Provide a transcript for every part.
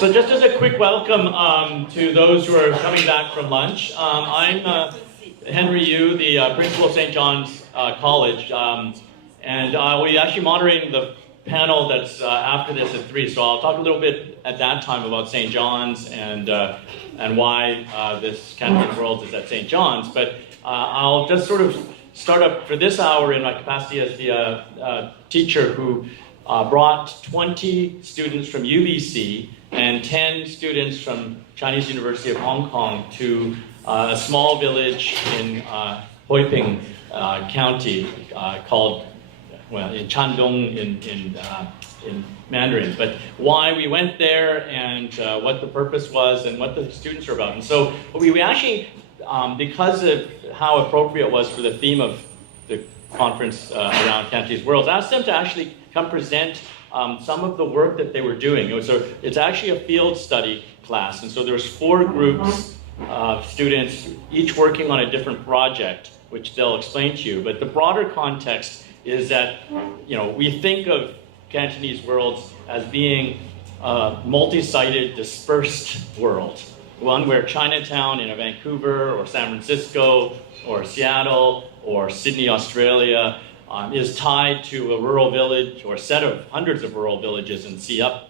So just as a quick welcome to those who are coming back from lunch, I'm Henry Yu, the principal of St. John's College, and we're actually moderating the panel that's after this at 3. So I'll talk a little bit at that time about St. John's and why this Cantonese World is at St. John's. But I'll just sort of start up for this hour in my capacity as the teacher who brought 20 students from UBC and 10 students from Chinese University of Hong Kong to a small village in Huiping County called, well, in Shandong in Mandarin. But why we went there and what the purpose was and what the students are about. And so we actually, because of how appropriate it was for the theme of the conference around Cantonese Worlds, asked them to actually come present some of the work that they were doing. It's actually a field study class, and so there's 4 groups of students, each working on a different project, which they'll explain to you. But the broader context is that, we think of Cantonese Worlds as being a multi-sided, dispersed world. One where Chinatown in Vancouver or San Francisco or Seattle or Sydney, Australia is tied to a rural village or a set of hundreds of rural villages in Siap,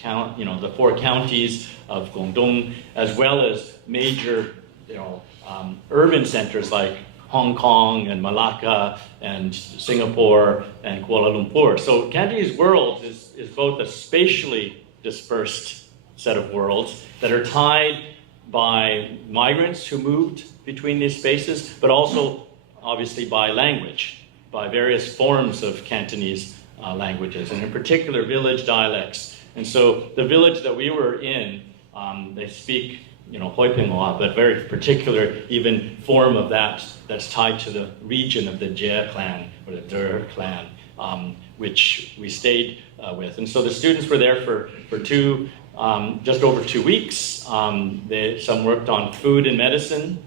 the 4 counties of Guangdong, as well as major, urban centers like Hong Kong and Malacca and Singapore and Kuala Lumpur. So Cantonese Worlds is both a spatially dispersed set of worlds that are tied by migrants who moved between these spaces, but also obviously by language, by various forms of Cantonese languages, and in particular village dialects. And so the village that we were in, they speak Huiping a lot, but very particular even form of that's tied to the region of the Jie clan or the Der clan, which we stayed with. And so the students were there for just over 2 weeks. Some worked on food and medicine.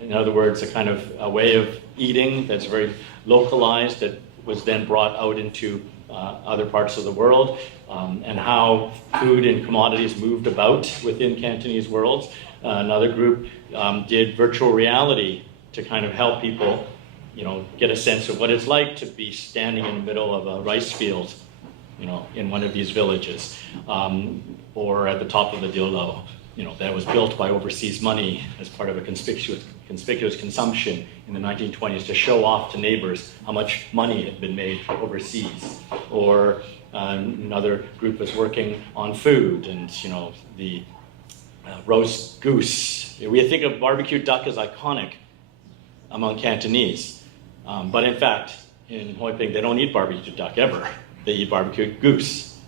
In other words, a kind of a way of eating that's very localized that was then brought out into other parts of the world, and how food and commodities moved about within Cantonese Worlds. Another group did virtual reality to kind of help people, get a sense of what it's like to be standing in the middle of a rice field, in one of these villages, or at the top of a dildo, that was built by overseas money as part of a conspicuous consumption in the 1920s to show off to neighbors how much money had been made overseas. Or another group was working on food and, the roast goose. We think of barbecued duck as iconic among Cantonese, but in fact, in Huiping, they don't eat barbecued duck ever. They eat barbecued goose.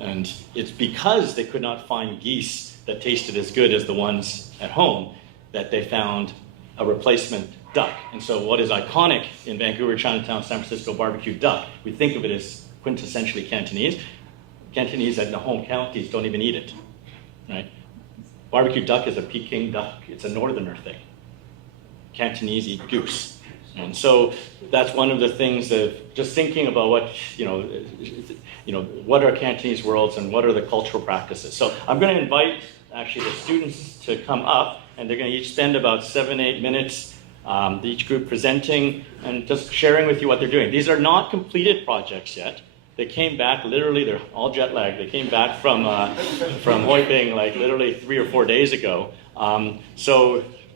And it's because they could not find geese that tasted as good as the ones at home that they found a replacement duck. And so what is iconic in Vancouver, Chinatown, San Francisco barbecued duck, we think of it as quintessentially Cantonese. Cantonese at the home counties don't even eat it, right? Barbecued duck is a Peking duck. It's a northerner thing. Cantonese eat goose. And so that's one of the things of just thinking about what, what are Cantonese worlds and what are the cultural practices. So I'm going to invite actually the students to come up, and they're going to each spend about 7-8 minutes, each group presenting and just sharing with you what they're doing. These are not completed projects yet. They came back, literally, they're all jet lagged. They came back from Huiping like literally 3 or 4 days ago.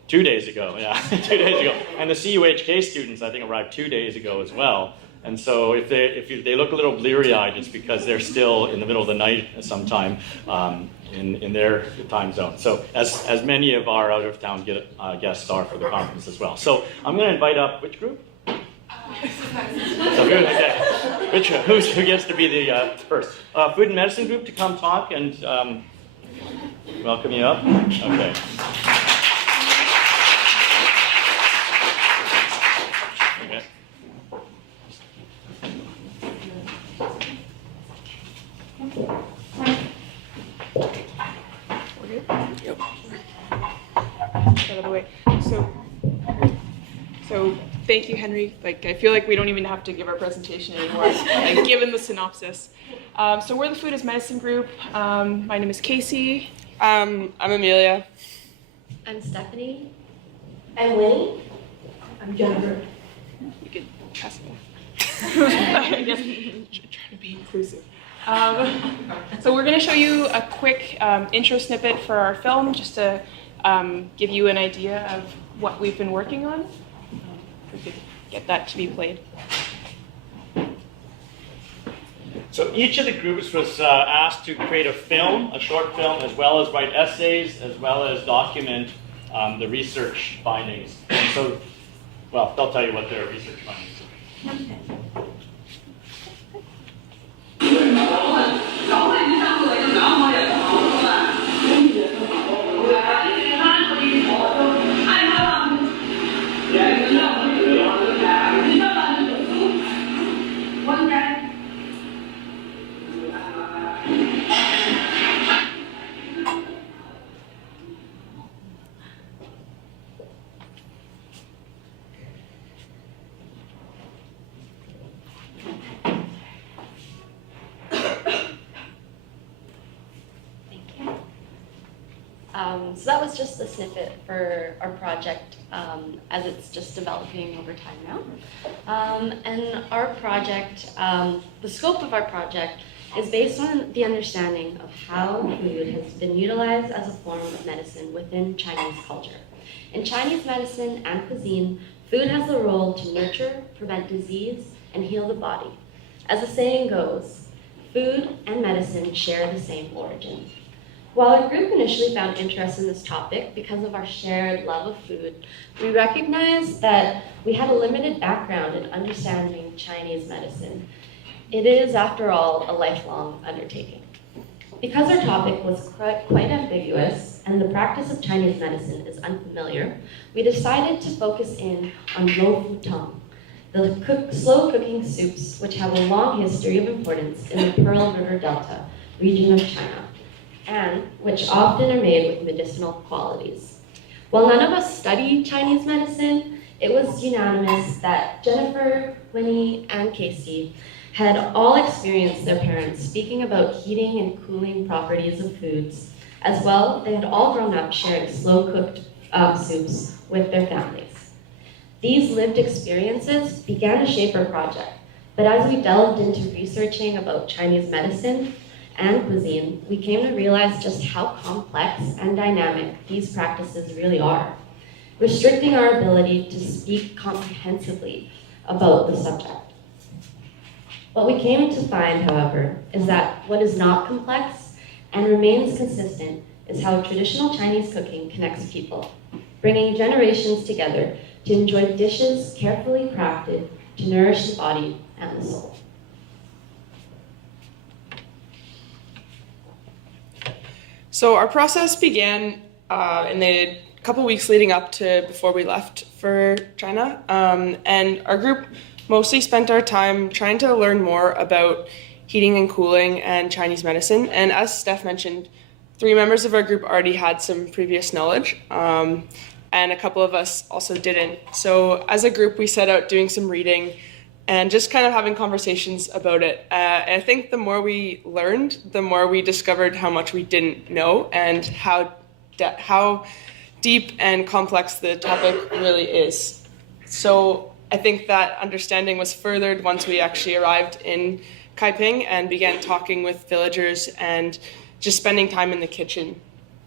2 days ago, yeah, 2 days ago. And the CUHK students, I think, arrived 2 days ago as well. And so if they look a little bleary-eyed, it's because they're still in the middle of the night sometime in their time zone. So as many of our out-of-town guests are for the conference as well. So I'm going to invite up, which group? So who gets to be the first? Food and medicine group to come talk and welcome you up. Okay. Thank you, Henry. Like, I feel like we don't even have to give our presentation anymore, like, given the synopsis. So we're the Food as Medicine group. My name is Casey. I'm Amelia. I'm Stephanie. I'm Winnie. I'm Jennifer. You could pass it back. I guess trying to be inclusive. So we're going to show you a quick intro snippet for our film, just to give you an idea of what we've been working on. If we could get that to be played. So each of the groups was asked to create a film, a short film, as well as write essays, as well as document the research findings. And so, well, they'll tell you what their research findings are. So that was just a snippet for our project as it's just developing over time now. And our project, the scope of our project is based on the understanding of how food has been utilized as a form of medicine within Chinese culture. In Chinese medicine and cuisine, food has the role to nurture, prevent disease, and heal the body. As the saying goes, food and medicine share the same origin. While our group initially found interest in this topic because of our shared love of food, we recognized that we had a limited background in understanding Chinese medicine. It is, after all, a lifelong undertaking. Because our topic was quite ambiguous and the practice of Chinese medicine is unfamiliar, we decided to focus in on lo fu tong, the slow cooking soups which have a long history of importance in the Pearl River Delta region of China, and which often are made with medicinal qualities. While none of us study Chinese medicine, it was unanimous that Jennifer, Winnie, and Casey had all experienced their parents speaking about heating and cooling properties of foods. As well, they had all grown up sharing slow-cooked soups with their families. These lived experiences began to shape our project, but as we delved into researching about Chinese medicine and cuisine, we came to realize just how complex and dynamic these practices really are, restricting our ability to speak comprehensively about the subject. What we came to find, however, is that what is not complex and remains consistent is how traditional Chinese cooking connects people, bringing generations together to enjoy dishes carefully crafted to nourish the body and the soul. So our process began in the couple weeks leading up to before we left for China, and our group mostly spent our time trying to learn more about heating and cooling and Chinese medicine. And as Steph mentioned, 3 members of our group already had some previous knowledge, and a couple of us also didn't. So as a group, we set out doing some reading and just kind of having conversations about it. And I think the more we learned, the more we discovered how much we didn't know and how deep and complex the topic really is. So I think that understanding was furthered once we actually arrived in Kaiping and began talking with villagers and just spending time in the kitchen.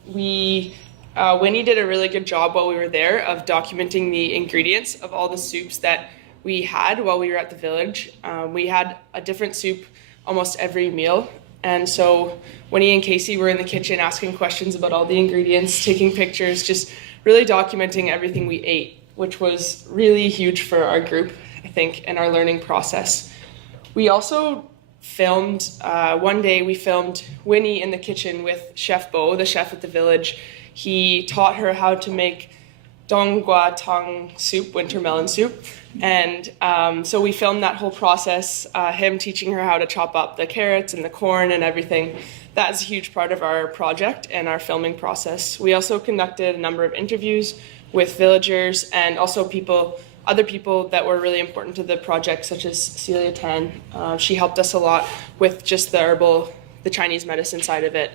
Winnie did a really good job while we were there of documenting the ingredients of all the soups that we had while we were at the village. We had a different soup almost every meal. And so Winnie and Casey were in the kitchen asking questions about all the ingredients, taking pictures, just really documenting everything we ate, which was really huge for our group, I think, and our learning process. We also filmed, one day we filmed Winnie in the kitchen with Chef Bo, the chef at the village. He taught her how to make donggua tang soup, winter melon soup. And so we filmed that whole process, him teaching her how to chop up the carrots and the corn and everything. That's a huge part of our project and our filming process. We also conducted a number of interviews with villagers and also people other people that were really important to the project, such as Celia Tan. She helped us a lot with just the Chinese medicine side of it.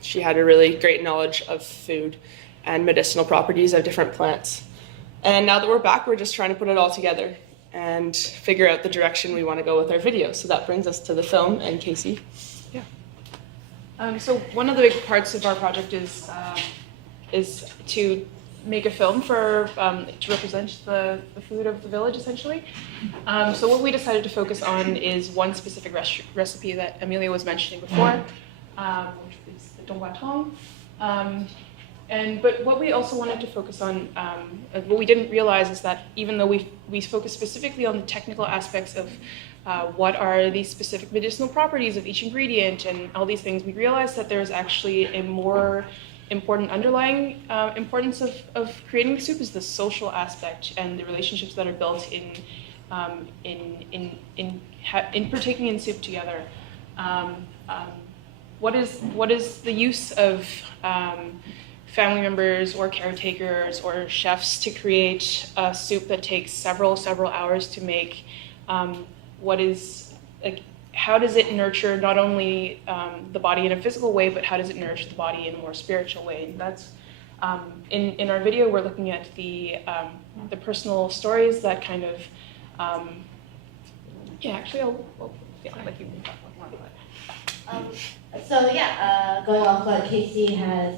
She had a really great knowledge of food and medicinal properties of different plants. And now that we're back, we're just trying to put it all together and figure out the direction we want to go with our video. So that brings us to the film, and Casey. So one of the big parts of our project is to make a film to represent the food of the village, essentially. So what we decided to focus on is one specific recipe that Amelia was mentioning before, which is the dongbua tong. But what we also wanted to focus on, what we didn't realize is that even though we focus specifically on the technical aspects of what are the specific medicinal properties of each ingredient and all these things, we realized that there's actually a more important underlying importance of creating the soup is the social aspect and the relationships that are built in partaking in soup together. What is the use of family members or caretakers or chefs to create a soup that takes several hours to make? How does it nurture not only the body in a physical way, but how does it nourish the body in a more spiritual way? And that's in our video, we're looking at the personal stories that kind of I'll let you talk more about it. Going off what Casey has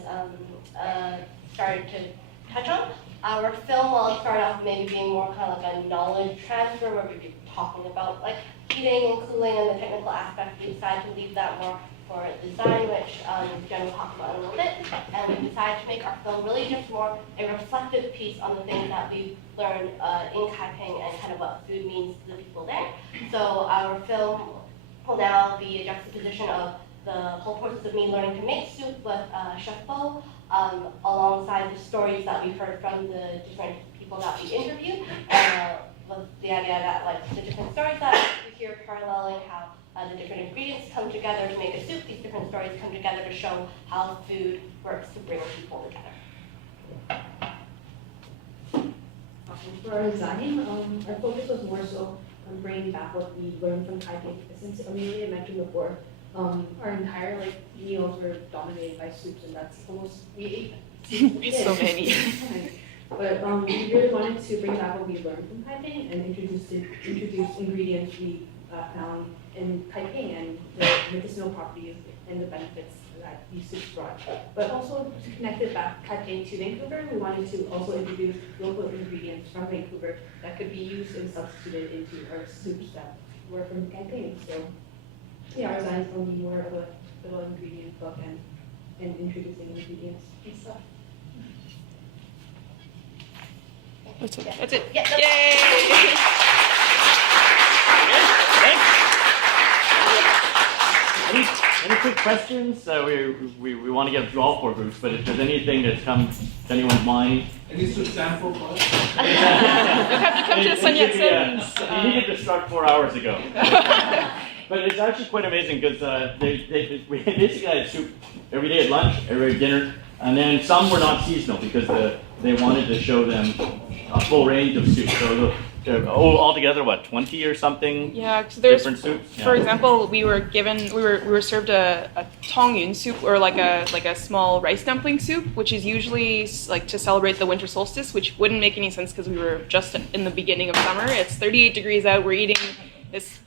started to touch on, our film will start off maybe being more kind of like a knowledge transfer where we'd be talking about like eating and cooling and the technical aspects. We decided to leave that more for design, which Jen will talk about a little bit. And we decided to make our film really just more a reflective piece on the things that we learned in Kaiping and kind of what food means to the people there. So our film will now be a juxtaposition of the whole process of me learning to make soup with Chef Bo, alongside the stories that we heard from the different people that we interviewed, with the idea that like the different stories that we hear paralleling how the different ingredients come together to make a soup, these different stories come together to show how food works to bring people together. For our design, our focus was more so on bringing back what we learned from Taipei. Since Amelia mentioned before, our entire meals were dominated by soups, and that's almost we ate So many. But we really wanted to bring back what we learned from Taipei and introduce ingredients we found in Taipei and the medicinal properties and the benefits that these soups brought. But also to connect it back Taipei to Vancouver, we wanted to also introduce local ingredients from Vancouver that could be used and substituted into our soups that were from Taipei. So yeah, our design is going to be more of a little ingredient book and introducing ingredients and stuff. That's it. Yeah, Yay! Any quick questions? We want to get through all four groups, but if there's anything that's come to anyone's mind. Any sample class? You have to come to Sun Yat-sen's. You needed to start 4 hours ago. But it's actually quite amazing because we basically had soup every day at lunch, every day at dinner, and then some were not seasonal because they wanted to show them a full range of soup. So altogether, 20 or something? Yeah, because there's different soups. For example, we were served a tong yun soup, or like a small rice dumpling soup, which is usually like to celebrate the winter solstice, which wouldn't make any sense because we were just in the beginning of summer. It's 38 degrees out. We're eating this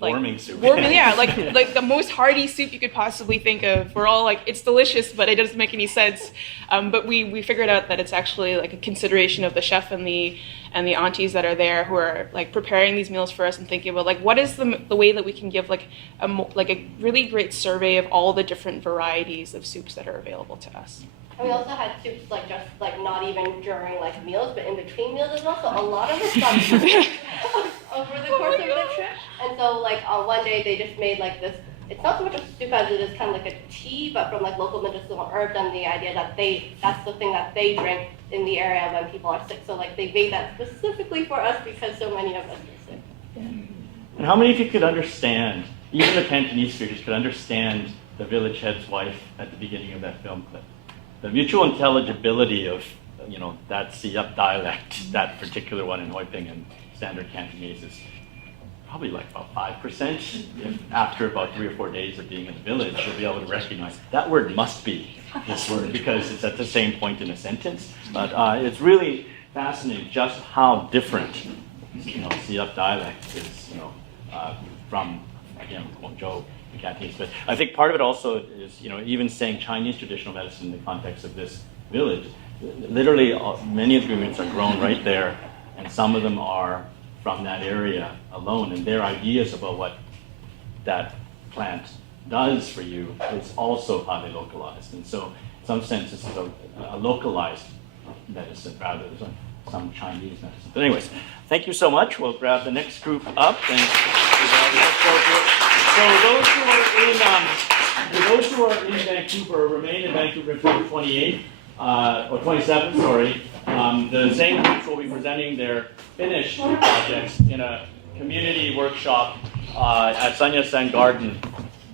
warming soup. Yeah, like the most hearty soup you could possibly think of. We're all like, it's delicious, but it doesn't make any sense. But we figured out that it's actually like a consideration of the chef and the aunties that are there who are like preparing these meals for us and thinking about like what is the way that we can give like a really great survey of all the different varieties of soups that are available to us. And we also had soups just not even during meals, but in between meals as well. So a lot of it got over the course of the trip. And so one day they just made this. It's not so much a soup as it is kind of like a tea, but from local medicinal herbs, and the idea that that's the thing that they drink in the area when people are sick. So they made that specifically for us because so many of us are sick. Yeah. And how many of you could understand, even the Cantonese speakers could understand the village head's wife at the beginning of that film clip? The mutual intelligibility of that Siap dialect, that particular one in Hoi Ping and Standard Cantonese is probably like about 5%. If after about 3 or 4 days of being in the village, you'll be able to recognize that word must be this word because it's at the same point in a sentence. But it's really fascinating just how different, Siap dialect is, from, again, Guangzhou, Cantonese. But I think part of it also is, even saying Chinese traditional medicine in the context of this village, literally many of the ingredients are grown right there, and some of them are from that area alone, and their ideas about what that plant does for you is also highly localized. And so, in some sense, this is a localized medicine rather than some Chinese medicine. But anyways, thank you so much. We'll grab the next group up. And so those who are in Vancouver, remain in Vancouver until the 28th, or 27th, sorry. The same groups will be presenting their finished projects in a community workshop at Sun Yat-sen Garden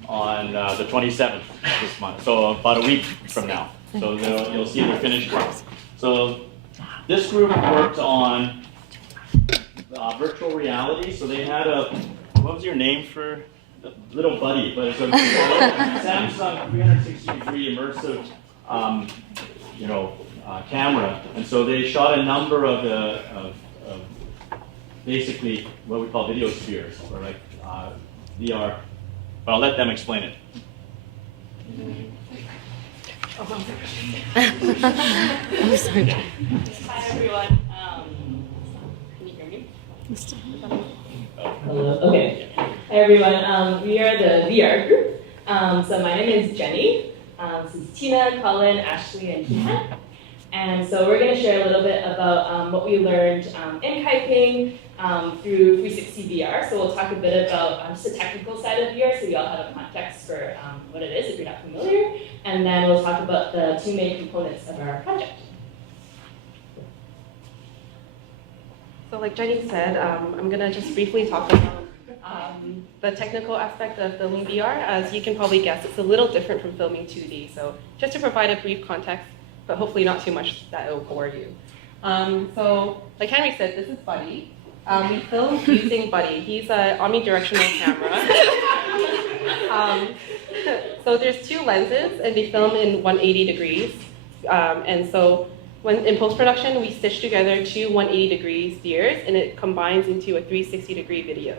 on the 27th this month, so about a week from now. So you'll see their finished work. So this group worked on virtual reality. So they had what was your name for the little buddy? But it's a Samsung 360-degree immersive, camera, and so they shot a number of basically what we call video spheres, or like VR. But I'll let them explain it. I'm sorry. Hi everyone. Can you hear me? Hello. Okay. Hi everyone. We are the VR group. So my name is Jenny. This is Tina, Colin, Ashley, and Keehan. And so we're going to share a little bit about what we learned in Kaiping through 360 VR. So we'll talk a bit about just the technical side of VR, so you all have a context for what it is if you're not familiar. And then we'll talk about the two main components of our project. So like Jenny said, I'm going to just briefly talk about the technical aspect of filming VR. As you can probably guess, it's a little different from filming 2D. So just to provide a brief context, but hopefully not too much that it will bore you. So like Henry said, this is Buddy. We filmed using Buddy. He's an omnidirectional camera. So there's two lenses, and they film in 180 degrees. And so when in post-production, we stitch together two 180-degree spheres, and it combines into a 360-degree video.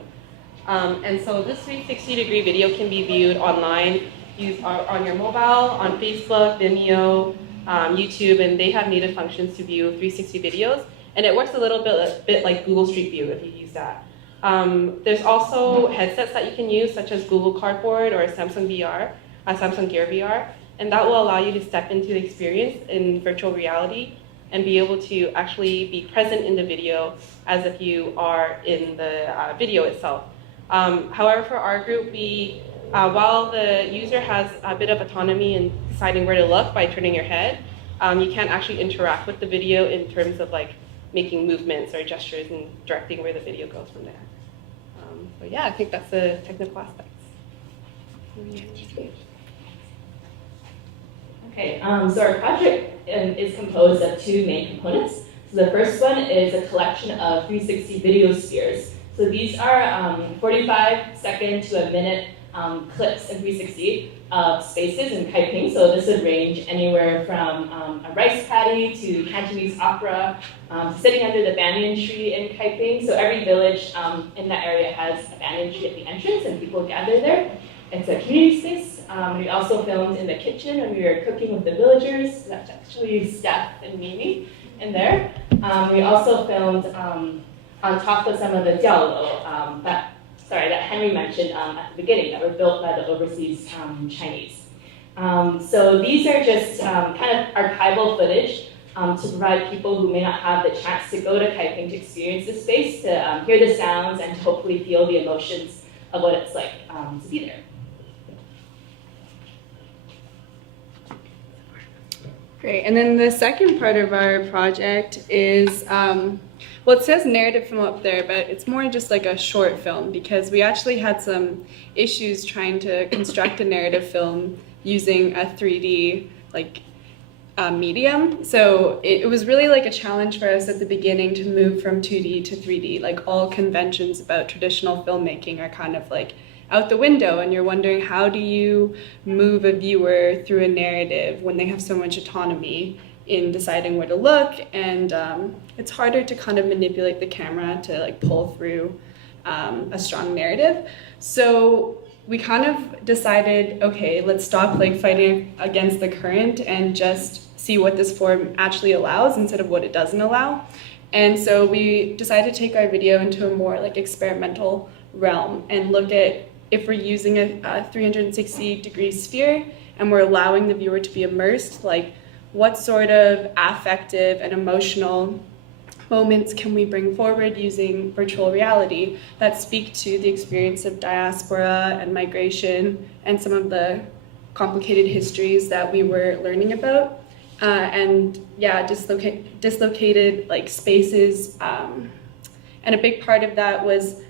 And so this 360-degree video can be viewed online, used on your mobile, on Facebook, Vimeo, YouTube, and they have native functions to view 360 videos. And it works a little bit like Google Street View if you use that. There's also headsets that you can use, such as Google Cardboard or Samsung VR, Samsung Gear VR, and that will allow you to step into the experience in virtual reality and be able to actually be present in the video as if you are in the video itself. However, for our group, while the user has a bit of autonomy in deciding where to look by turning your head, you can't actually interact with the video in terms of like making movements or gestures and directing where the video goes from there. So yeah, I think that's the technical aspects. Okay, so our project is composed of two main components. So the first one is a collection of 360 video spheres. So these are 45-second to a minute clips in 360 of spaces in Kaiping. So this would range anywhere from a rice paddy to Cantonese opera, sitting under the banyan tree in Kaiping. So every village in that area has a banyan tree at the entrance, and people gather there. It's a community space. We also filmed in the kitchen when we were cooking with the villagers. That's actually Steph and Mimi in there. We also filmed on top of some of the jiaolo that Henry mentioned at the beginning that were built by the overseas Chinese. So these are just kind of archival footage to provide people who may not have the chance to go to Kaiping to experience the space, to hear the sounds and to hopefully feel the emotions of what it's like to be there. Great. And then the second part of our project is, well, it says narrative film up there, but it's more just like a short film because we actually had some issues trying to construct a narrative film using a 3D medium. So it was really like a challenge for us at the beginning to move from 2D to 3D. Like all conventions about traditional filmmaking are kind of like out the window, and you're wondering, how do you move a viewer through a narrative when they have so much autonomy in deciding where to look, and it's harder to kind of manipulate the camera to like pull through a strong narrative. So we kind of decided, okay, let's stop like fighting against the current and just see what this form actually allows instead of what it doesn't allow. And so we decided to take our video into a more like experimental realm and look at if we're using a 360-degree sphere and we're allowing the viewer to be immersed, like what sort of affective and emotional moments can we bring forward using virtual reality that speak to the experience of diaspora and migration and some of the complicated histories that we were learning about, and yeah, dislocated like spaces, and a big part of that was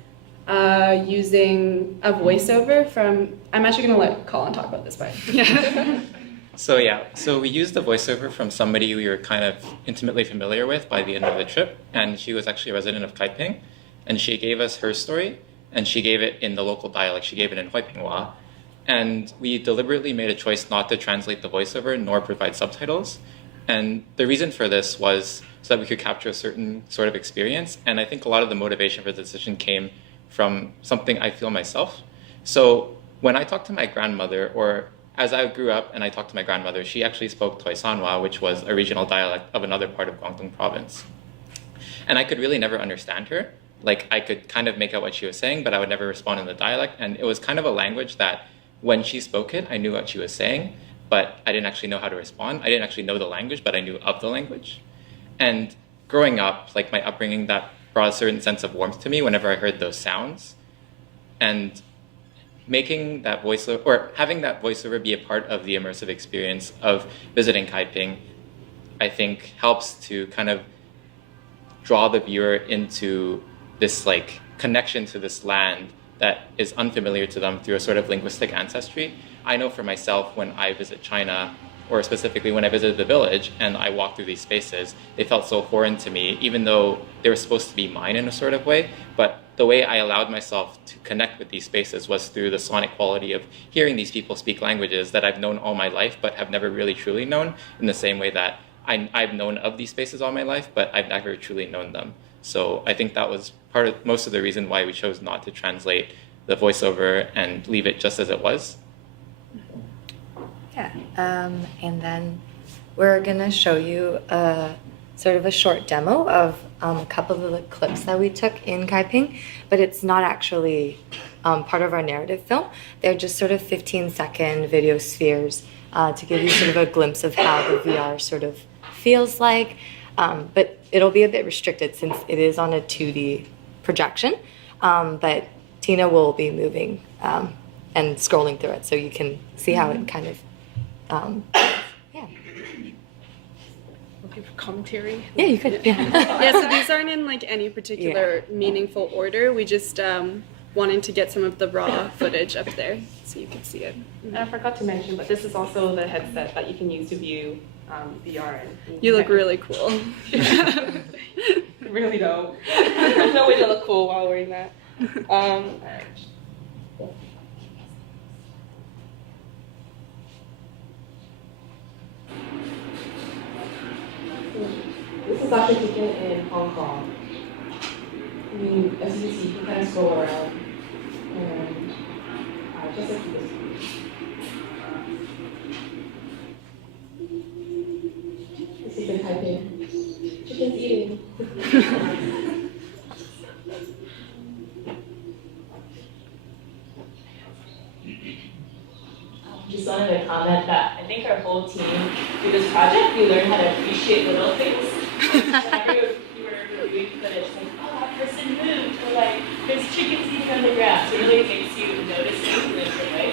using a voiceover from, I'm actually gonna let Colin talk about this part. So we used the voiceover from somebody we were kind of intimately familiar with by the end of the trip, and she was actually a resident of Kaiping, and she gave us her story, and she gave it in the local dialect. She gave it in Huaipinghua, and we deliberately made a choice not to translate the voiceover nor provide subtitles, and the reason for this was so that we could capture a certain sort of experience, and I think a lot of the motivation for the decision came from something I feel myself. So when I talked to my grandmother, or as I grew up and I talked to my grandmother, she actually spoke Toisanwa, which was a regional dialect of another part of Guangdong province. And I could really never understand her. Like, I could kind of make out what she was saying, but I would never respond in the dialect. And it was kind of a language that when she spoke it, I knew what she was saying, but I didn't actually know how to respond. I didn't actually know the language, but I knew of the language. And growing up, like my upbringing, that brought a certain sense of warmth to me whenever I heard those sounds. And making that voiceover, or having that voiceover be a part of the immersive experience of visiting Kaiping, I think helps to kind of draw the viewer into this like connection to this land that is unfamiliar to them through a sort of linguistic ancestry. I know for myself, when I visit China, or specifically when I visited the village and I walked through these spaces, they felt so foreign to me, even though they were supposed to be mine in a sort of way. But the way I allowed myself to connect with these spaces was through the sonic quality of hearing these people speak languages that I've known all my life, but have never really truly known, in the same way that I've known of these spaces all my life, but I've never truly known them. So I think that was most of the reason why we chose not to translate the voiceover and leave it just as it was. Yeah, and then we're gonna show you a sort of a short demo of a couple of the clips that we took in Kaiping, but it's not actually part of our narrative film. They're just sort of 15-second video spheres to give you sort of a glimpse of how the VR sort of feels like, but it'll be a bit restricted since it is on a 2D projection, but Tina will be moving and scrolling through it so you can see how it kind of Looking for commentary. Yeah, you could. Yeah, so these aren't in like any particular meaningful order. We just wanted to get some of the raw footage up there so you could see it. And I forgot to mention, but this is also the headset that you can use to view VR. And You look really cool. really don't. There's no way to look cool while wearing that. This is actually taken in Hong Kong. I mean, as you can see, you can kind of scroll around and just like this. This is the Taipei. Chicken's eating. Just wanted to comment that I think our whole team, through this project, we learned how to appreciate little things. Whenever you were reviewing footage, like, oh, that person moved, or like, there's chickens eating on the grass. It really makes you notice things in a different way.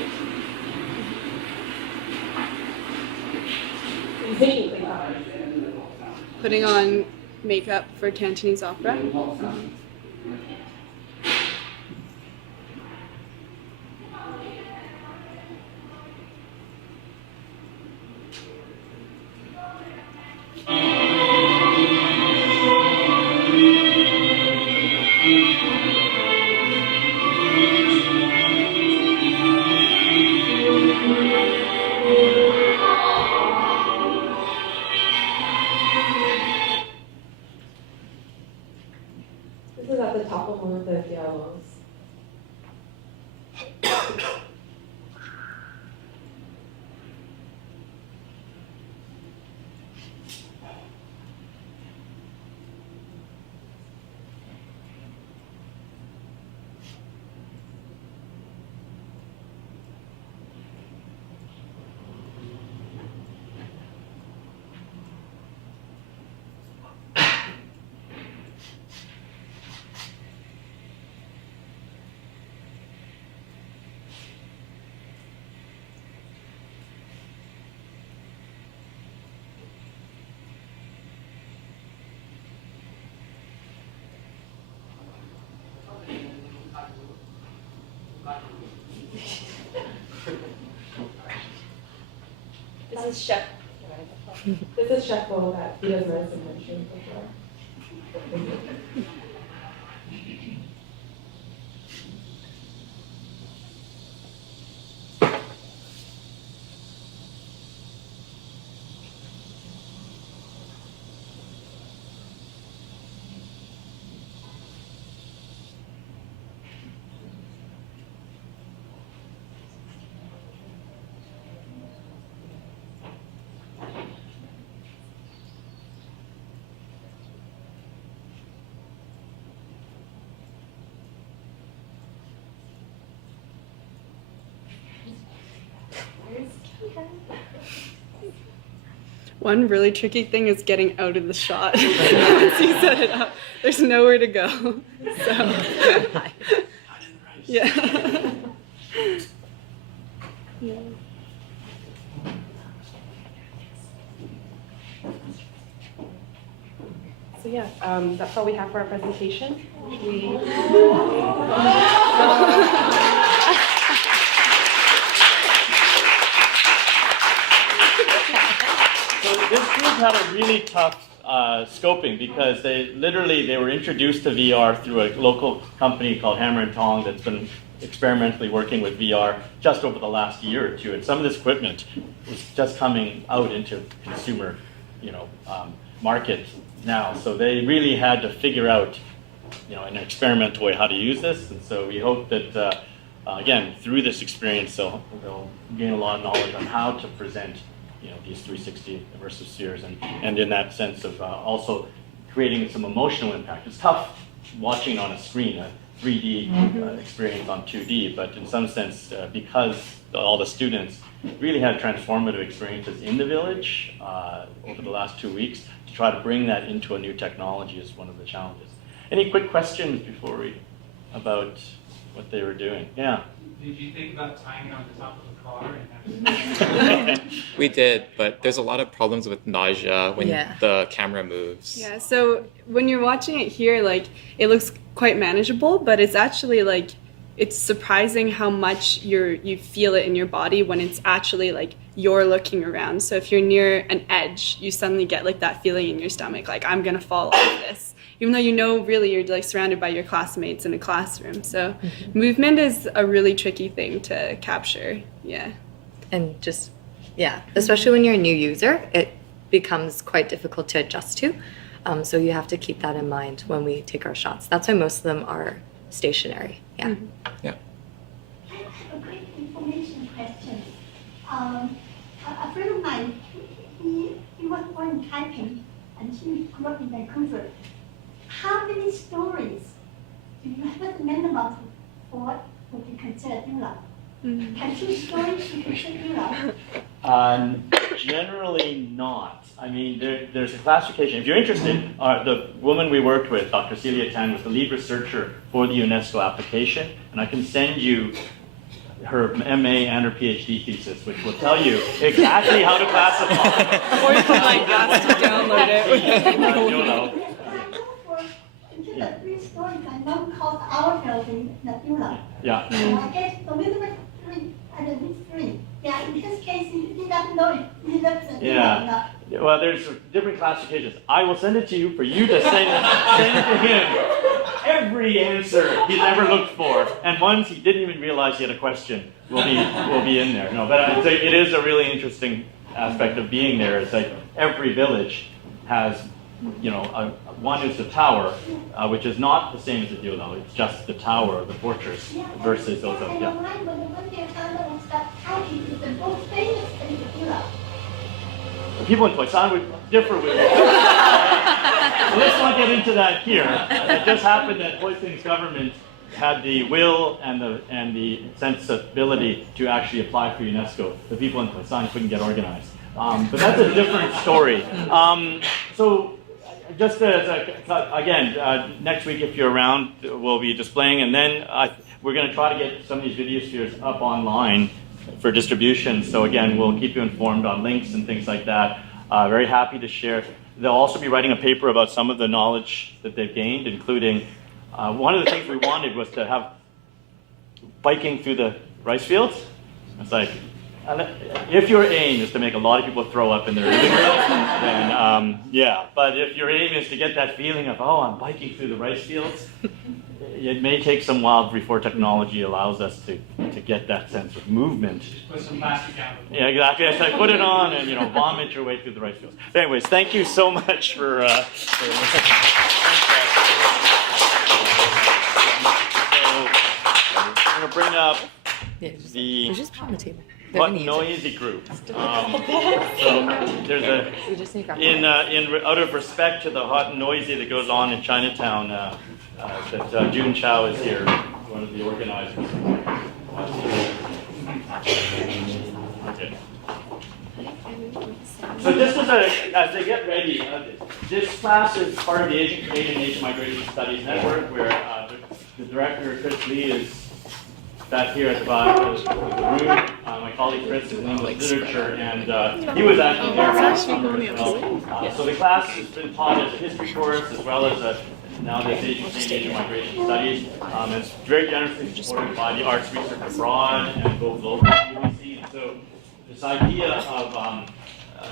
Putting on makeup for Cantonese opera. this is Chef. This is Chef Bo that he does medicine mentioned before. One really tricky thing is getting out of the shot. Once you set it up, there's nowhere to go. So, yeah. Yeah. So yeah, that's all we have for our presentation. So this group had a really tough scoping because they were introduced to VR through a local company called Hammer and Tong that's been experimentally working with VR just over the last year or two, and some of this equipment is just coming out into consumer, market now. So they really had to figure out, in an experimental way, how to use this. And so we hope that, again, through this experience, they'll gain a lot of knowledge on how to present, these 360 immersive spheres, and in that sense of also creating some emotional impact. It's tough watching on a screen, a 3D experience on 2D, but in some sense, because all the students really had transformative experiences in the village over the last 2 weeks, to try to bring that into a new technology is one of the challenges. Any quick questions about what they were doing? Yeah. Did you think about tying it on the top of the car and having We did, but there's a lot of problems with nausea when the camera moves. Yeah, so when you're watching it here, it looks quite manageable, but it's actually it's surprising how much you feel it in your body when it's actually you're looking around. So if you're near an edge, you suddenly get that feeling in your stomach, I'm gonna fall off this. Even though really you're surrounded by your classmates in a classroom. So movement is a really tricky thing to capture, yeah. And just, especially when you're a new user, it becomes quite difficult to adjust to. So you have to keep that in mind when we take our shots. That's why most of them are stationary, yeah. Yeah. I have a quick information question. A friend of mine, he was born in Taipei, and she grew up in Vancouver. How many stories do you have the minimum for would be considered Yula? Can 2 stories be considered Yula? Generally not. I mean, there's a classification. If you're interested, the woman we worked with, Dr. Celia Tan, was the lead researcher for the UNESCO application, and I can send you her MA and her PhD thesis, which will tell you exactly how to classify. Or you can ask to download it. Into the 3 stories, I know called our building, Nebula. Yeah. I guess the minimum 3 and the big 3. Yeah, in his case, he doesn't know if he lives in Yeah. Well, there's different classifications. I will send it to you for you to send to him every answer he's ever looked for, and ones he didn't even realize he had a question will be in there. No, but it is a really interesting aspect of being there. It's every village has, one is the tower, which is not the same as the Diolao. It's just the tower, the fortress, versus those of The people in Khoisan would differ with me. So let's not get into that here. It just happened that Hoi Ping's government had the will and the sensibility to actually apply for UNESCO. The people in Khoisan couldn't get organized. But that's a different story. So just again, next week if you're around, we'll be displaying, and then we're going to try to get some of these video spheres up online for distribution. So again, we'll keep you informed on links and things like that. Very happy to share. They'll also be writing a paper about some of the knowledge that they've gained, including one of the things we wanted was to have biking through the rice fields. It's if your aim is to make a lot of people throw up in their living room, then yeah. But if your aim is to get that feeling of, oh, I'm biking through the rice fields, it may take some while before technology allows us to get that sense of movement. Just put some plastic down. Yeah, exactly. It's like put it on and vomit your way through the rice fields. But anyways, thank you so much for so I'm going to bring up the What Noisy group. So there's out of respect to the hot and noisy that goes on in Chinatown, that June Chow is here, one of the organizers. Okay. So just as they get ready, this class is part of the Asian Canadian Asian Migration Studies Network, where the director, Chris Lee, is back here at the bottom of the room. My colleague Chris is in English literature, and he was actually there last summer as well. So the class has been taught as a history course as well as now this Asian Canadian Migration Studies. It's very generously supported by the Arts Research Abroad and Go Global UBC. So this idea of a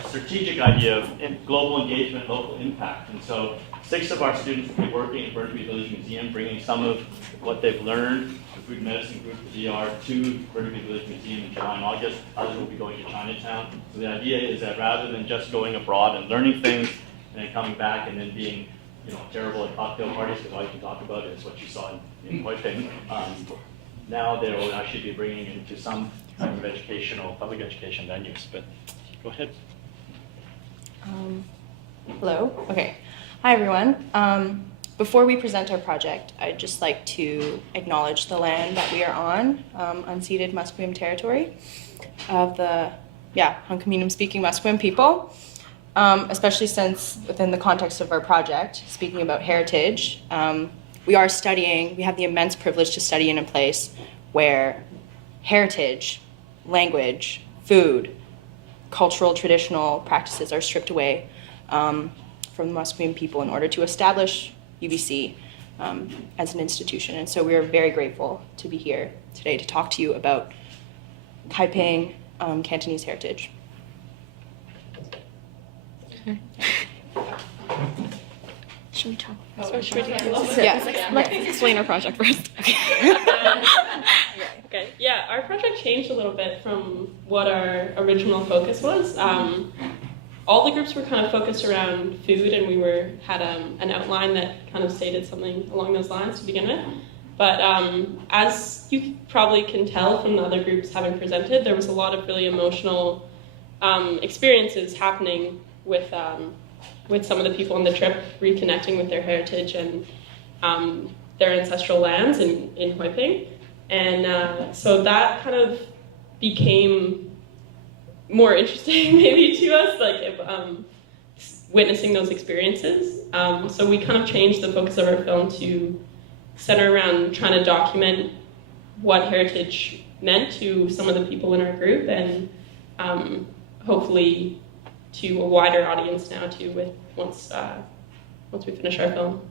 strategic idea of global engagement, local impact. And so 6 of our students will be working at Burnaby Village Museum, bringing some of what they've learned, the food medicine group, the DR, to Burnaby Village Museum in July and August. Others will be going to Chinatown. So the idea is that rather than just going abroad and learning things and then coming back and then being terrible at cocktail parties, because all you can talk about is what you saw in Hoi Ping, now they will actually be bringing it into some kind of educational, public education venues. But go ahead. Hello. Okay. Hi, everyone. Before we present our project, I'd just like to acknowledge the land that we are on, unceded Musqueam territory of the Hunkaminam-speaking Musqueam people, especially since within the context of our project, speaking about heritage, we have the immense privilege to study in a place where heritage, language, food, cultural traditional practices are stripped away from the Musqueam people in order to establish UBC as an institution. And so we are very grateful to be here today to talk to you about Kaiping Cantonese heritage. Should we talk? Let's explain our project first. Okay. Yeah, our project changed a little bit from what our original focus was. All the groups were kind of focused around food, and we had an outline that kind of stated something along those lines to begin with. But as you probably can tell from the other groups having presented, there was a lot of really emotional experiences happening with some of the people on the trip, reconnecting with their heritage and their ancestral lands in Hoi Ping. And so that kind of became more interesting maybe to us, witnessing those experiences. So we kind of changed the focus of our film to center around trying to document what heritage meant to some of the people in our group, and hopefully to a wider audience now too, once we finish our film.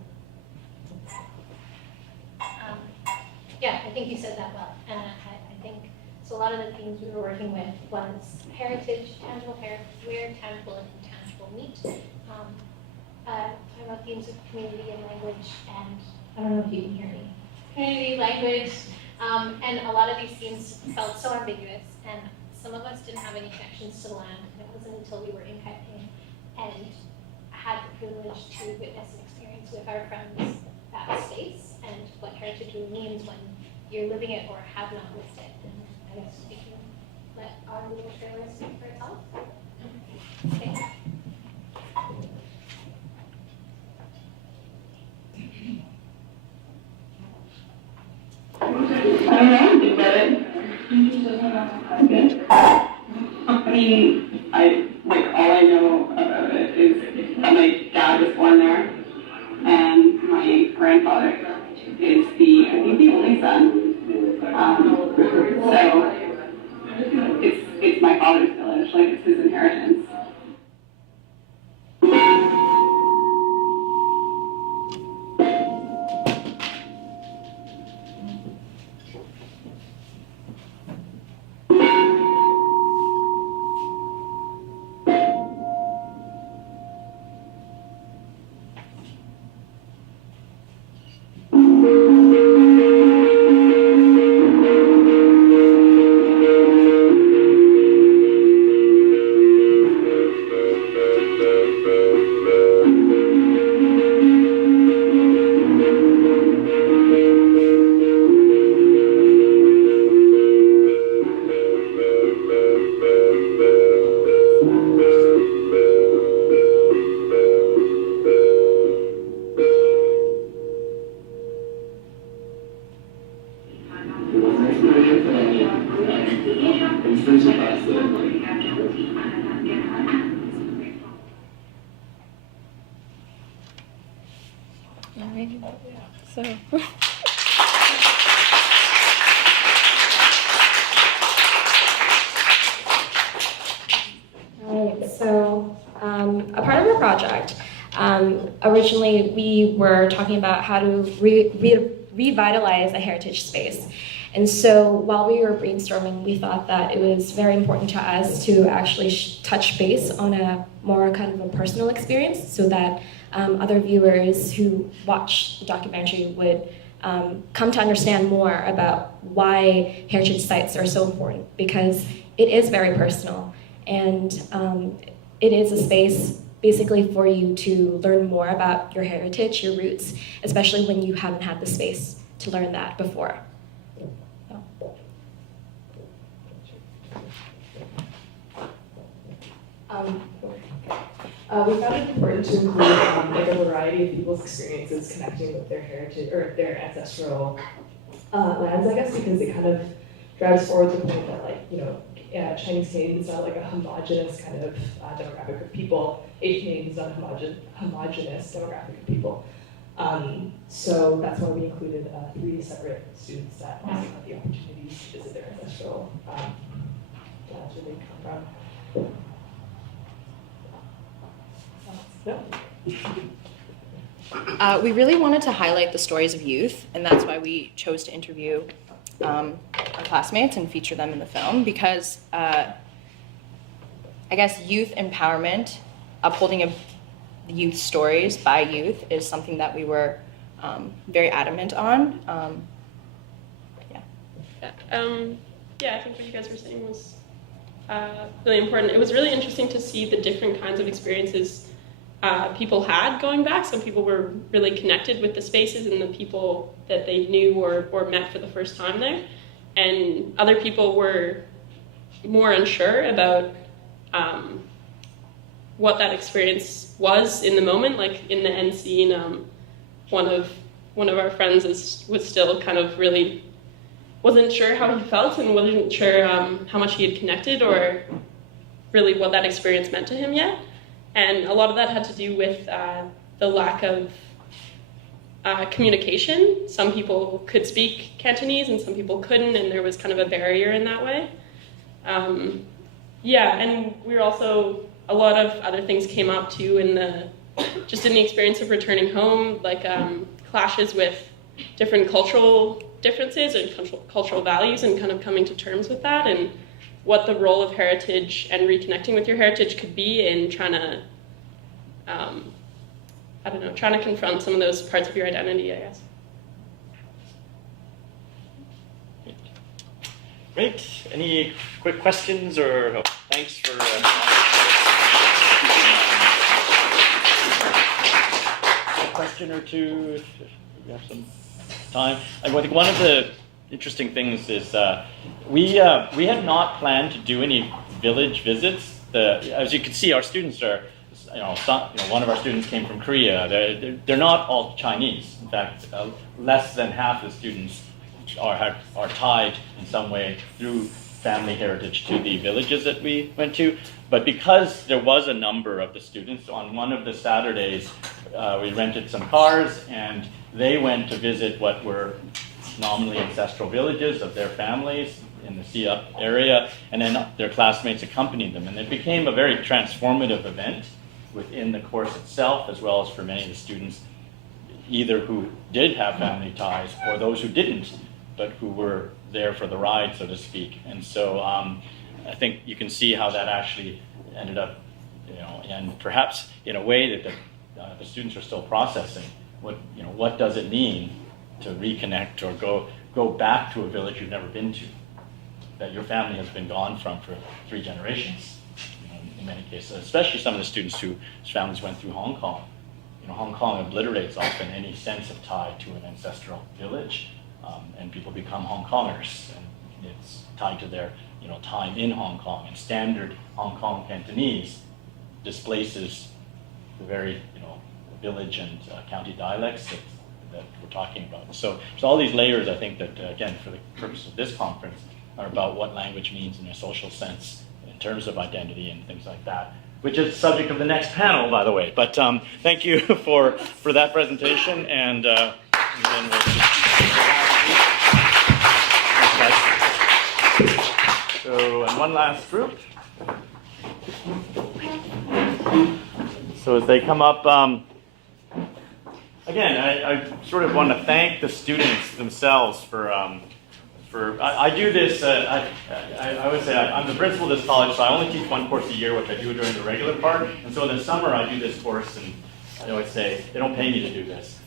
Yeah, I think you said that well, and I think so. A lot of the themes we were working with was heritage, tangible heritage, where tangible and intangible meet. Talking about themes of community and language, and I don't know if you can hear me. Community, language, and a lot of these themes felt so ambiguous, and some of us didn't have any connections to the land. And it wasn't until we were in Kaiping and had the privilege to witness and experience with our friends that space and what heritage really means when you're living it or have not lived it. And I guess we can let our little trailer speak for itself. Okay. All I know about it is that my dad was born there, and my grandfather is the only son. So it's my father's village, it's his inheritance. 分析发色。So. Alright, so a part of our project, originally we were talking about how to revitalize a heritage space. And so while we were brainstorming, we thought that it was very important to us to actually touch base on a more kind of a personal experience so that other viewers who watch the documentary would come to understand more about why heritage sites are so important, because it is very personal. And it is a space basically for you to learn more about your heritage, your roots, especially when you haven't had the space to learn that before. We found it important to include like a variety of people's experiences connecting with their heritage or their ancestral lands, I guess, because it kind of drives forward the point that, like, you know, Chinese Canadians is not like a homogenous kind of demographic of people. Asian Canadians is not a homogenous demographic of people. So that's why we included 3 separate students that also had the opportunity to visit their ancestral lands where they come from. We really wanted to highlight the stories of youth, and that's why we chose to interview our classmates and feature them in the film, because I guess youth empowerment, upholding of the youth stories by youth is something that we were very adamant on. Yeah, I think what you guys were saying was really important. It was really interesting to see the different kinds of experiences people had going back. Some people were really connected with the spaces and the people that they knew or met for the first time there. And other people were more unsure about what that experience was in the moment. Like in the end scene, one of our friends was still kind of really wasn't sure how he felt and wasn't sure how much he had connected or really what that experience meant to him yet. And a lot of that had to do with the lack of communication. Some people could speak Cantonese and some people couldn't, and there was kind of a barrier in that way. Yeah, and we were also, a lot of other things came up too in the experience of returning home, like clashes with different cultural differences and cultural values, and kind of coming to terms with that, and what the role of heritage and reconnecting with your heritage could be in trying to, trying to confront some of those parts of your identity, I guess. Great. Any quick questions or thanks for a question or two if we have some time. I think one of the interesting things is we had not planned to do any village visits. As you can see, our students are, one of our students came from Korea. They're not all Chinese. In fact, less than half the students are tied in some way through family heritage to the villages that we went to. But because there was a number of the students, on one of the Saturdays, we rented some cars and they went to visit what were nominally ancestral villages of their families in the Siap area, and then their classmates accompanied them. And it became a very transformative event within the course itself, as well as for many of the students, either who did have family ties or those who didn't, but who were there for the ride, so to speak. And so I think you can see how that actually ended up, and perhaps in a way that the students are still processing. What does it mean to reconnect or go back to a village you've never been to, that your family has been gone from for 3 generations, in many cases, especially some of the students whose families went through Hong Kong. Hong Kong obliterates often any sense of tie to an ancestral village, and people become Hong Kongers, and it's tied to their time in Hong Kong. And standard Hong Kong Cantonese displaces the very village and county dialects that we're talking about. So all these layers, I think that, again, for the purpose of this conference, are about what language means in a social sense in terms of identity and things like that, which is the subject of the next panel, by the way. But thank you for that presentation, and then we'll so, and one last group. So as they come up, again, I sort of want to thank the students themselves for I do this, I would say I'm the principal of this college, so I only teach one course a year, which I do during the regular part. And so in the summer, I do this course, and I always say, they don't pay me to do this.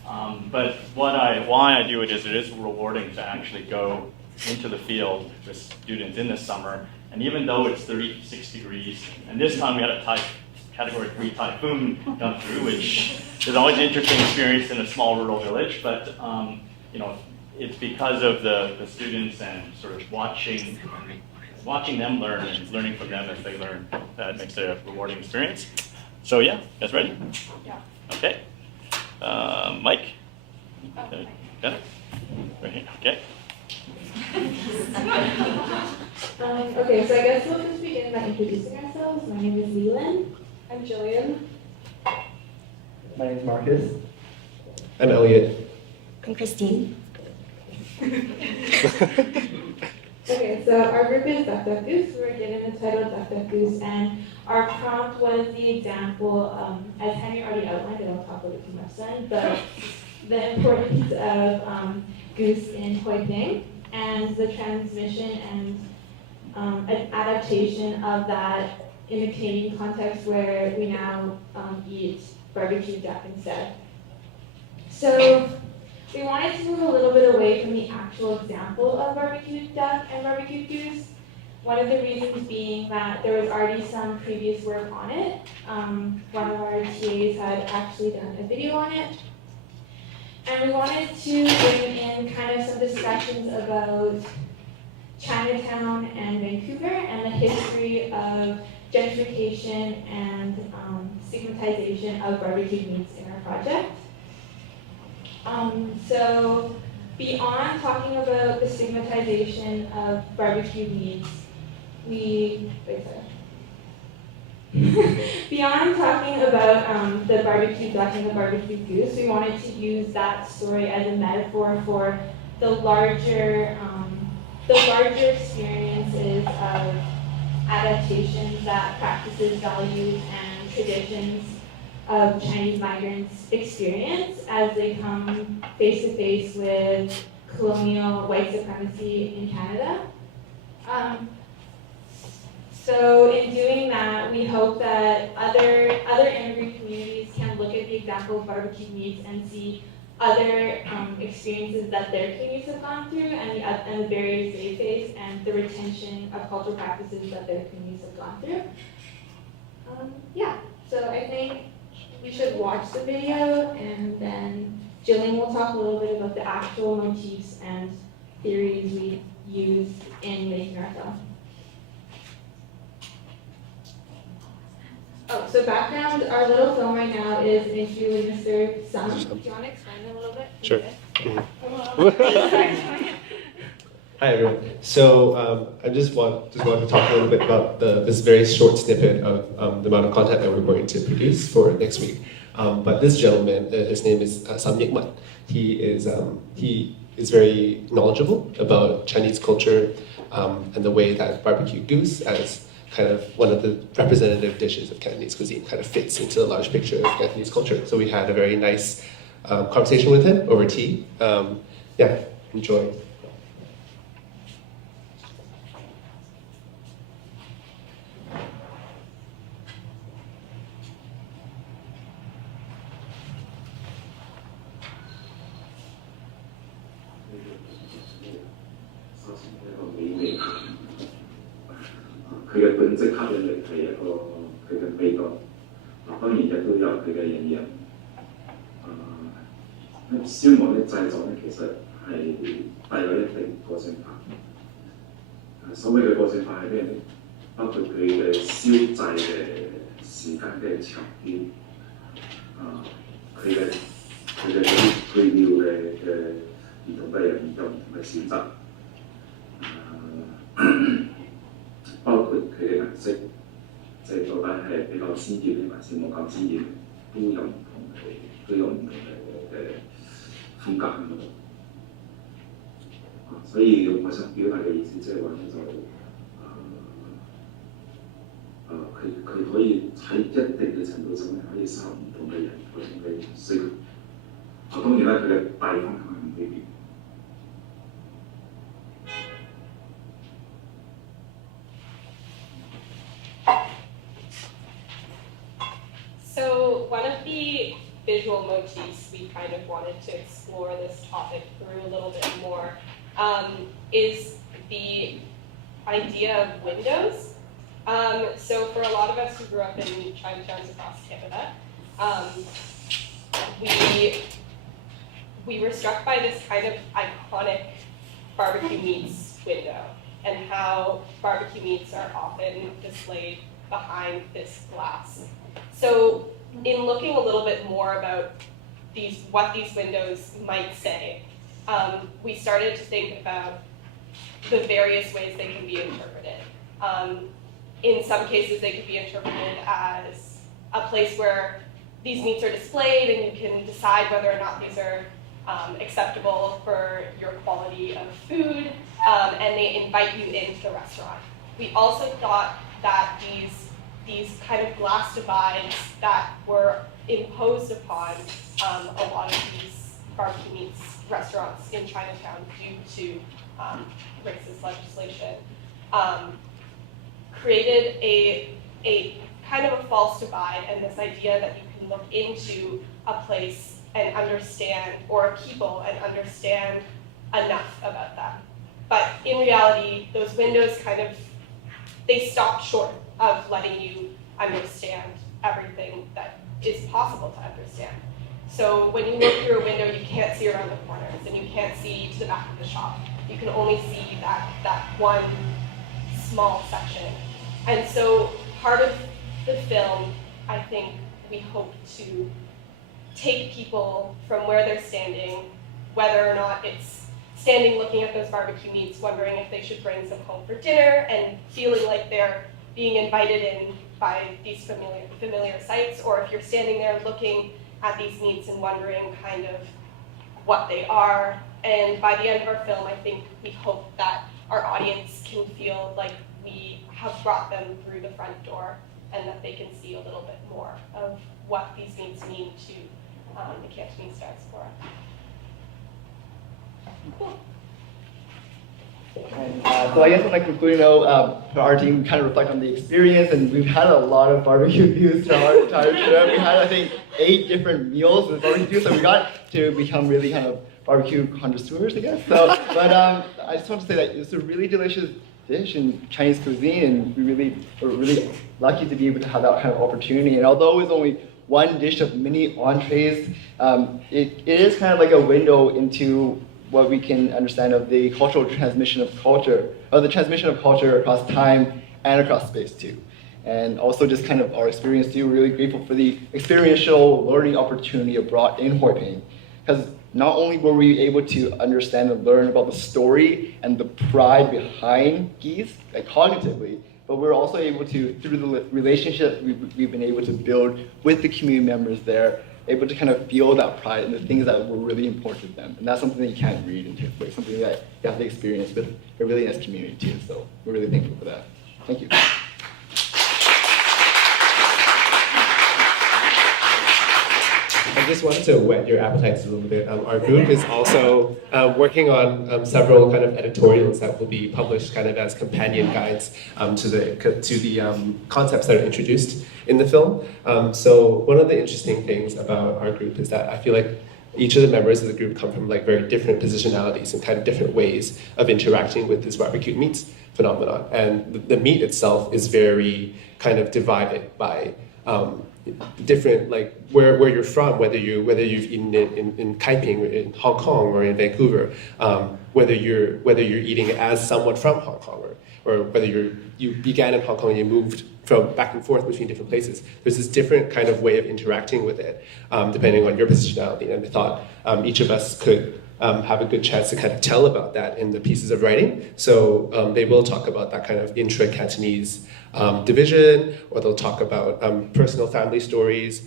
But why I do it is rewarding to actually go into the field with students in the summer. And even though it's 36 degrees, and this time we had a Category 3 typhoon come through, which is always an interesting experience in a small rural village, but you know, it's because of the students and sort of watching them learn and learning from them as they learn that makes it a rewarding experience. So yeah, you guys ready? Yeah. Okay. Mike? Got it? Right here, okay. Okay, so I guess we'll just begin by introducing ourselves. My name is Leland. I'm Jillian. My name is Marcus. I'm Elliot. I'm Christine. Okay, so our group is Duck Duck Goose. We were given the title Duck Duck Goose, and our prompt was the example, as Henry already outlined, I don't talk about it too much then, but the importance of goose in Hoi Ping and the transmission and adaptation of that in a Canadian context where we now eat barbecue duck instead. So we wanted to move a little bit away from the actual example of barbecued duck and barbecued goose. One of the reasons being that there was already some previous work on it. One of our TAs had actually done a video on it. And we wanted to bring in kind of some discussions about Chinatown and Vancouver and the history of gentrification and stigmatization of barbecued meats in our project. So beyond talking about the stigmatization of barbecued meats, beyond talking about the barbecued duck and the barbecued goose, we wanted to use that story as a metaphor for the larger experiences of adaptations that practices, values, and traditions of Chinese migrants experience as they come face to face with colonial white supremacy in Canada. So in doing that, we hope that other immigrant communities can look at the example of barbecued meats and see other experiences that their communities have gone through and the barriers they face and the retention of cultural practices that their communities have gone through. Yeah, so I think we should watch the video, and then Jillian will talk a little bit about the actual motifs and theories we used in making our film. Oh, so background, our little film right now is an interview with Mr. Sun. Do you want to explain it a little bit? Sure. Okay. Hi everyone. So I just want to talk a little bit about this very short snippet of the amount of content that we're going to produce for next week. But this gentleman, his name is Sam Yikman. He is very knowledgeable about Chinese culture and the way that barbecued goose, as kind of one of the representative dishes of Cantonese cuisine, kind of fits into the large picture of Cantonese culture. So we had a very nice conversation with him over tea. Yeah, enjoy.佢嘅本質吸引力係一個佢嘅味道，當然亦都有佢嘅營養。燒鵝嘅製作咧，其實係帶有一定個性化。所謂嘅個性化係咩咧？包括佢嘅燒製嘅時間嘅長啲，佢嘅嗰啲配料嘅唔同嘅人有唔同嘅選擇。包括佢嘅顏色，即係到底係比較鮮豔還是冇咁鮮豔，都有唔同嘅風格喺度。所以我想表達嘅意思即係話咧就佢可以喺一定嘅程度上咧可以適合唔同嘅人嗰種嘅需求。當然啦，佢嘅大方向係唔會變。So one of the visual motifs we kind of wanted to explore this topic through a little bit more is the idea of windows. So for a lot of us who grew up in Chinatowns across Canada, we were struck by this kind of iconic barbecue meats window and how barbecue meats are often displayed behind this glass. So in looking a little bit more about what these windows might say, we started to think about the various ways they can be interpreted. In some cases, they could be interpreted as a place where these meats are displayed and you can decide whether or not these are acceptable for your quality of food, and they invite you into the restaurant. We also thought that these kind of glass divides that were imposed upon a lot of these barbecue meats restaurants in Chinatown due to racist legislation created a kind of a false divide, and this idea that you can look into a place and understand, or a people and understand enough about them. But in reality, those windows they stop short of letting you understand everything that is possible to understand. So when you look through a window, you can't see around the corners and you can't see to the back of the shop. You can only see that one small section. And so part of the film, I think we hope to take people from where they're standing, whether or not it's standing looking at those barbecue meats, wondering if they should bring some home for dinner and feeling like they're being invited in by these familiar sights, or if you're standing there looking at these meats and wondering kind of what they are. And by the end of our film, I think we hope that our audience can feel like we have brought them through the front door and that they can see a little bit more of what these meats mean to the Cantonese diaspora. Cool. And, so I guess on a concluding note, our team kind of reflect on the experience, and we've had a lot of barbecue views throughout our entire trip. We had, I think, 8 different meals with barbecue, so we got to become really kind of barbecue connoisseurs, I guess. So, but I just want to say that it's a really delicious dish in Chinese cuisine, and we're really lucky to be able to have that kind of opportunity. And although it's only one dish of many entrees, it is kind of like a window into what we can understand of the cultural transmission of culture, or the transmission of culture across time and across space too. And also just kind of our experience too, we're really grateful for the experiential learning opportunity brought in Hoi Ping. Because not only were we able to understand and learn about the story and the pride behind geese, like cognitively, but we're also able to, through the relationship we've been able to build with the community members there, able to kind of feel that pride and the things that were really important to them. And that's something that you can't read in textbooks, something that you have to experience with a really nice community too. So we're really thankful for that. Thank you. I just wanted to whet your appetites a little bit. Our group is also working on several kind of editorials that will be published kind of as companion guides to the concepts that are introduced in the film. So one of the interesting things about our group is that I feel like each of the members of the group come from like very different positionalities and kind of different ways of interacting with this barbecue meats phenomenon. And the meat itself is very kind of divided by different, like where you're from, whether you've eaten it in Kaiping or in Hong Kong or in Vancouver, whether you're eating it as someone from Hong Kong, or or whether you began in Hong Kong and you moved from back and forth between different places. There's this different kind of way of interacting with it, depending on your positionality. And I thought each of us could have a good chance to kind of tell about that in the pieces of writing. So they will talk about that kind of intra-Cantonese division, or they'll talk about personal family stories,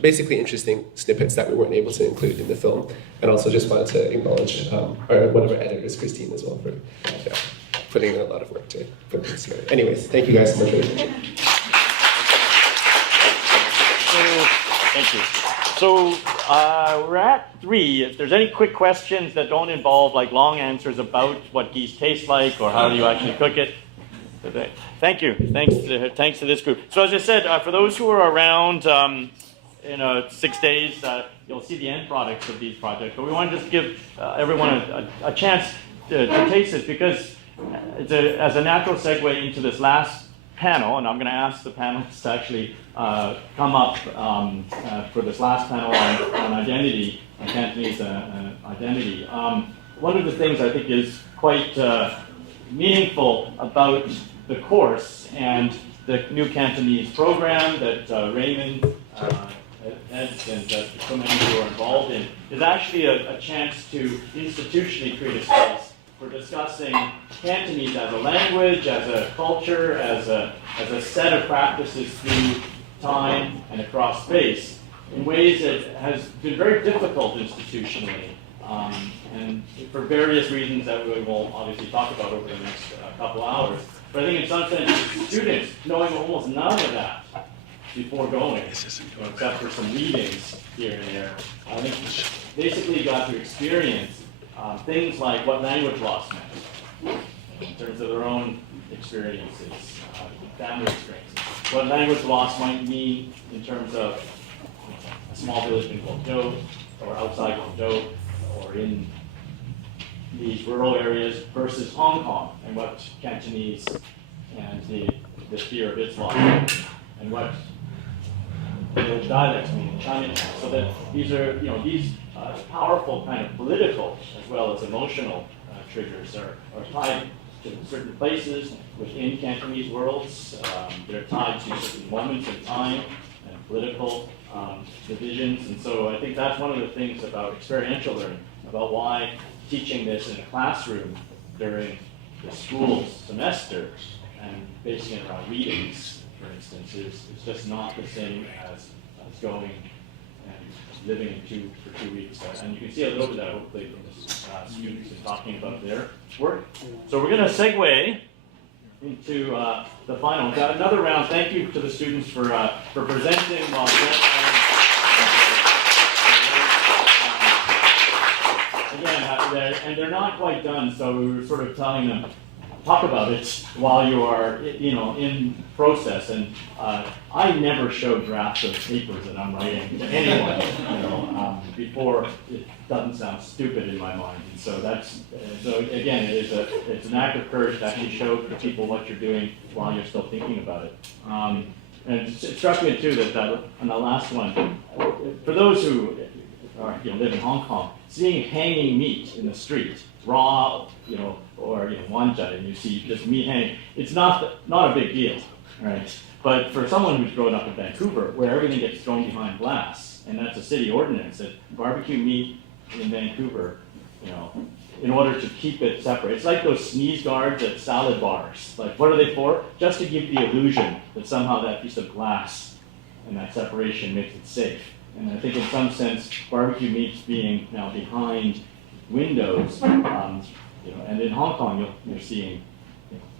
basically interesting snippets that we weren't able to include in the film. And also just wanted to acknowledge one of our editors, Christine, as well, for putting in a lot of work to put this together. Anyways, thank you guys so much for listening. Thank you. So we're at 3. If there's any quick questions that don't involve like long answers about what geese taste like or how do you actually cook it, thank you. Thanks to this group. So as I said, for those who are around in 6 days, you'll see the end products of these projects. But we want to just give everyone a chance to taste this, because it's as a natural segue into this last panel, and I'm going to ask the panelists to actually come up for this last panel on identity, on Cantonese identity. One of the things I think is quite meaningful about the course and the new Cantonese program that Raymond heads and that so many who are involved in is actually a chance to institutionally create a space for discussing Cantonese as a language, as a culture, as a set of practices through time and across space in ways that has been very difficult institutionally, and for various reasons that we will obviously talk about over the next couple hours. But I think in some sense, students knowing almost none of that before going, except for some readings here and there, I think basically got to experience things like what language loss meant in terms of their own experiences, family experiences. What language loss might mean in terms of a small village in Guangzhou, or outside Guangzhou, or in these rural areas versus Hong Kong, and what Cantonese and the fear of its loss, and what village dialects mean in China. So that these are, these powerful kind of political as well as emotional triggers are tied to certain places within Cantonese worlds. They're tied to certain moments in time and political divisions. And so I think that's one of the things about experiential learning, about why teaching this in a classroom during the school semester and basing it around readings, for instance, is just not the same as going and living for 2 weeks. And you can see a little bit of that hopefully from the students and talking about their work. So we're going to segue into the final. Got another round. Thank you to the students for presenting while again, and they're not quite done, so we were sort of telling them, talk about it while you are, in process. And I never show drafts of papers that I'm writing to anyone, before it doesn't sound stupid in my mind. And so so again, it's an act of courage to actually show to people what you're doing while you're still thinking about it. And it struck me too that on the last one, for those who live in Hong Kong, seeing hanging meat in the street, raw, or wanja, and you see just meat hanging, it's not a big deal, right? But for someone who's grown up in Vancouver, where everything gets thrown behind glass, and that's a city ordinance, that barbecue meat in Vancouver, in order to keep it separate. It's like those sneeze guards at salad bars. Like, what are they for? Just to give the illusion that somehow that piece of glass and that separation makes it safe. And I think in some sense, barbecue meats being now behind windows, and in Hong Kong, you're seeing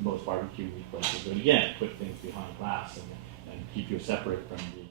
most barbecue meat places, but again, put things behind glass and keep you separate from the